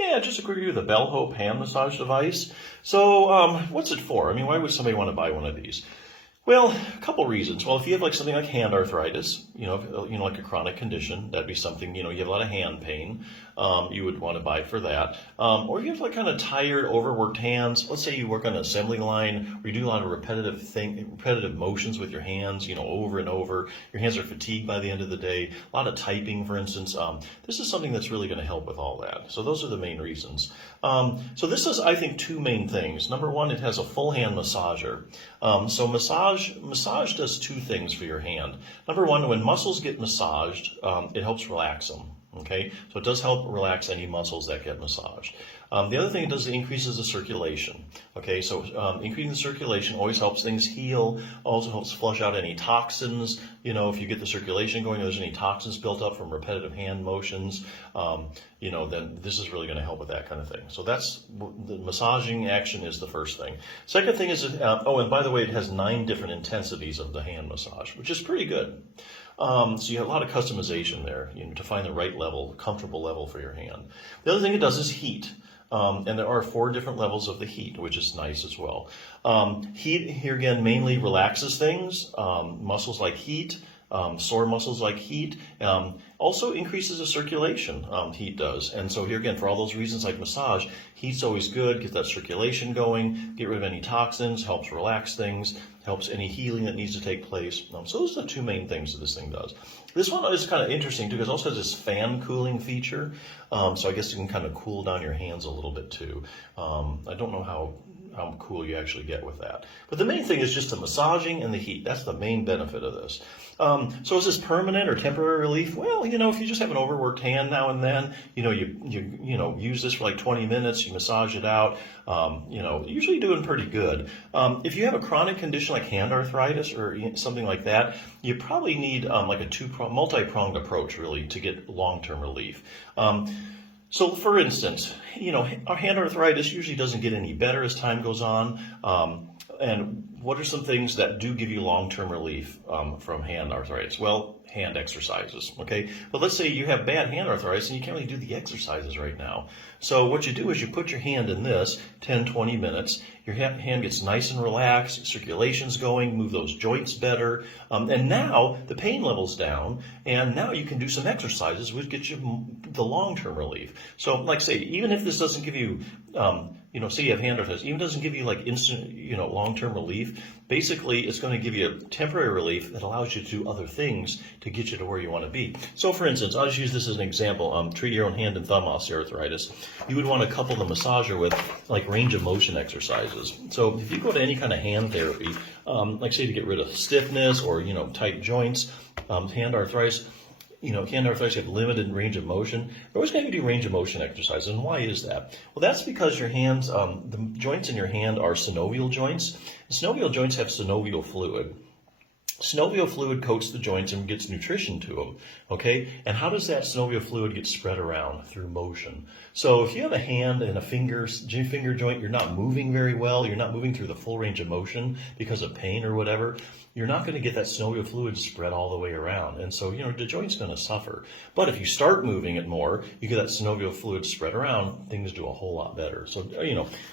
Yeah, just a quick review of the Belhope hand massage device. So, what's it for? I mean, why would somebody want to buy one of these? Well, a couple reasons. Well, if you have like something like hand arthritis, like a chronic condition, that'd be something, you have a lot of hand pain, you would want to buy for that. Or if you have like kind of tired, overworked hands, let's say you work on an assembly line, or you do a lot of repetitive motions with your hands, over and over. Your hands are fatigued by the end of the day. A lot of typing, for instance. This is something that's really going to help with all that. So those are the main reasons. So this is, I think, two main things. Number one, it has a full hand massager. So massage does two things for your hand. Number one, when muscles get massaged, it helps relax them. Okay, so it does help relax any muscles that get massaged. The other thing it does is it increases the circulation. Okay, so increasing the circulation always helps things heal, also helps flush out any toxins. If you get the circulation going, if there's any toxins built up from repetitive hand motions, then this is really going to help with that kind of thing. So that's the massaging action is the first thing. Second thing is, and by the way, it has 9 different intensities of the hand massage, which is pretty good. So you have a lot of customization there, to find the right level, comfortable level for your hand. The other thing it does is heat. And there are 4 different levels of the heat, which is nice as well. Heat, here again, mainly relaxes things, muscles like heat, sore muscles like heat, also increases the circulation, heat does. And so here again, for all those reasons like massage, heat's always good, get that circulation going, get rid of any toxins, helps relax things, helps any healing that needs to take place. So those are the 2 main things that this thing does. This one is kind of interesting too, because it also has this fan cooling feature. So I guess you can kind of cool down your hands a little bit too. I don't know how cool you actually get with that. But the main thing is just the massaging and the heat. That's the main benefit of this. So is this permanent or temporary relief? Well, if you just have an overworked hand now and then, you use this for like 20 minutes, you massage it out, usually doing pretty good. If you have a chronic condition like hand arthritis or something like that, you probably need like a multi-pronged approach really to get long-term relief. So for instance, our hand arthritis usually doesn't get any better as time goes on. And what are some things that do give you long-term relief from hand arthritis? Well, hand exercises, okay? But let's say you have bad hand arthritis and you can't really do the exercises right now. So what you do is you put your hand in this 10, 20 minutes. Your hand gets nice and relaxed, circulation's going, move those joints better. And now the pain level's down, and now you can do some exercises which get you the long-term relief. So like say, even if this doesn't give you, say you have hand arthritis, even doesn't give you like instant, long-term relief, basically it's going to give you a temporary relief that allows you to do other things to get you to where you want to be. So for instance, I'll just use this as an example. Treat your own hand and thumb osteoarthritis. You would want to couple the massager with like range of motion exercises. So if you go to any kind of hand therapy, like say to get rid of stiffness or, tight joints, hand arthritis, hand arthritis have limited range of motion. We're always going to do range of motion exercises. And why is that? Well, that's because your hands, the joints in your hand are synovial joints. Synovial joints have synovial fluid. Synovial fluid coats the joints and gets nutrition to them, okay? And how does that synovial fluid get spread around? Through motion. So if you have a hand and a finger joint, you're not moving very well, you're not moving through the full range of motion because of pain or whatever, you're not going to get that synovial fluid spread all the way around. And so, the joint's going to suffer. But if you start moving it more, you get that synovial fluid spread around, things do a whole lot better. So,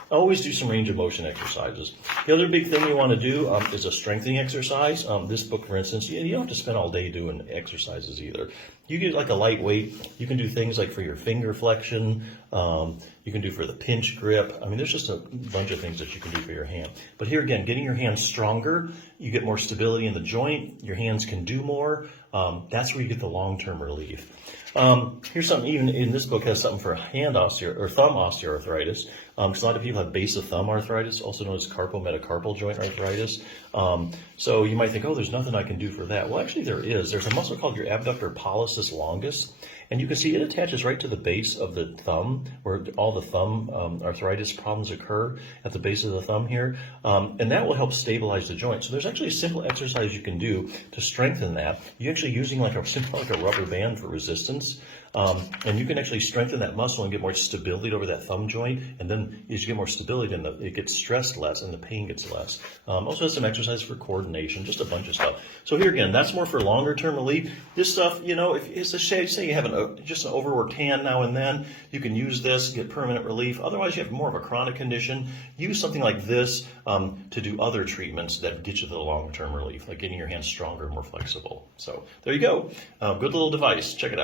always do some range of motion exercises. The other big thing you want to do is a strengthening exercise. This book, for instance, you don't have to spend all day doing exercises either. You get like a lightweight. You can do things like for your finger flexion. You can do for the pinch grip. I mean, there's just a bunch of things that you can do for your hand. But here again, getting your hands stronger, you get more stability in the joint. Your hands can do more. That's where you get the long-term relief. Here's something, even in this book has something for thumb osteoarthritis. Because a lot of people have base of thumb arthritis, also known as carpometacarpal joint arthritis. So you might think, oh, there's nothing I can do for that. Well, actually there is. There's a muscle called your abductor pollicis longus. And you can see it attaches right to the base of the thumb, where all the thumb arthritis problems occur at the base of the thumb here. And that will help stabilize the joint. So there's actually a simple exercise you can do to strengthen that. You're actually using like a rubber band for resistance. And you can actually strengthen that muscle and get more stability over that thumb joint. And then as you get more stability, then it gets stressed less and the pain gets less. Also has some exercise for coordination, just a bunch of stuff. So here again, that's more for longer term relief. This stuff, you know, if it's a say you have just an overworked hand now and then, you can use this, get permanent relief. Otherwise, you have more of a chronic condition. Use something like this to do other treatments that get you the long-term relief, like getting your hands stronger, more flexible. So there you go. Good little device. Check it out.